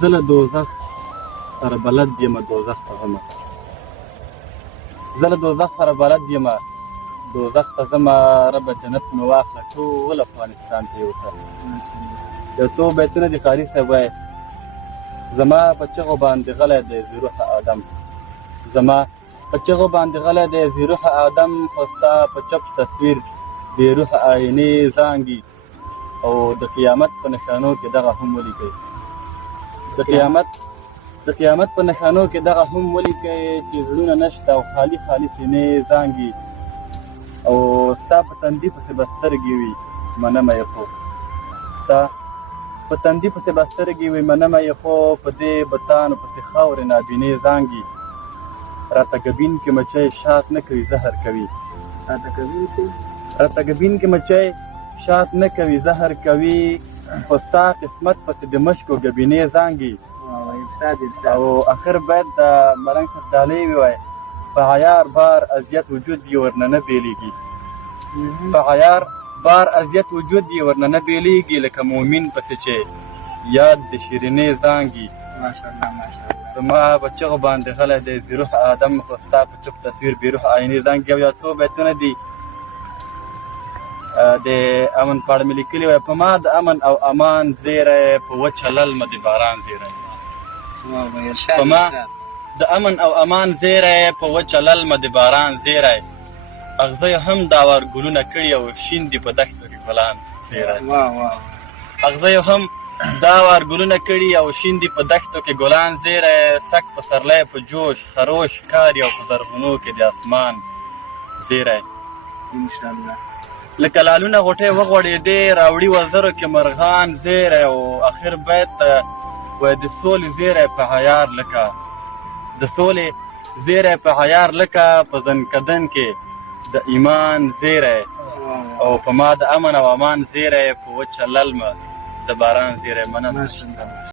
زه له دوزخ سره بلد یم دوزخ ته ځمه زه له دوزخ سره بلد یم دوزخ ته ځمه ربه جنت مې واخله ټول افغانستان ته یوسه یو څو بیتونه دي قاري صاحب وایي زما په چغو باندې غلی دی زیروح آدم زما په چغو باندې غلی دی زیروح آدم خو ستا په چپ تصویر بېروح آینې زانګي او د قیامت په نښانو کې دغه هم ولیکئ د قیامت په نښانو کې دغه هم ولیکئ چې زړونه نشته او خالي خالي سینې زانګي او ستا په تندي پسې به سترګې وي منمه یې خو ستا په تندي پسې به سترګې وي منمه یې خو په دې بتانو پسې خاورې نابینې زانګي راته ګبین کې مچۍ شات نه کوي زهر کوي راته ګبین کې مچۍ شات نه کوي زهر کوي خو ستا قسمت پسې د مشکو ګبینې زانګي او آخر باید د ملنګ شفتالۍ ووایي په عیار بار اذیت وجود یې ورنه نه بیلیږي په عیار بار اذیت وجود یې ورنه نه بیلیږي لکه مومن پسې چې یاد د شیرینې زانګي زما په چغو باندې غلی دی زیروح آدم خو ستا په چپ تصویر بېروح آینې زانګي او یو څو بیتونه دي د امن په اړه مې لیکلي وای په ما د امن او امان زیری په وچه للمه د باران زیری په ما د امن او امان زیری په وچه للمه د باران زیری اغزه هم داور ګلونه کړي او شین دي په دښتو کې ګلان زیری اغزه هم داور ګلونه کړي او شین دي په دښتو کې ګلان زیری سک په سرلی په جوش خروش ښکاري او په زرغونو کې د اسمان زیری انشاءالله لکه لالونه غوټۍ وغوړېدې راوړي وزرو کې مرغان زیری او آخر بیت وایي د سولې زیری په عیار لکه د سولې زیری په عیار لکه په زنکدن کې د ایمان زیری او په ما د امن او امان زیری په وچه للمه د باران زیری مننه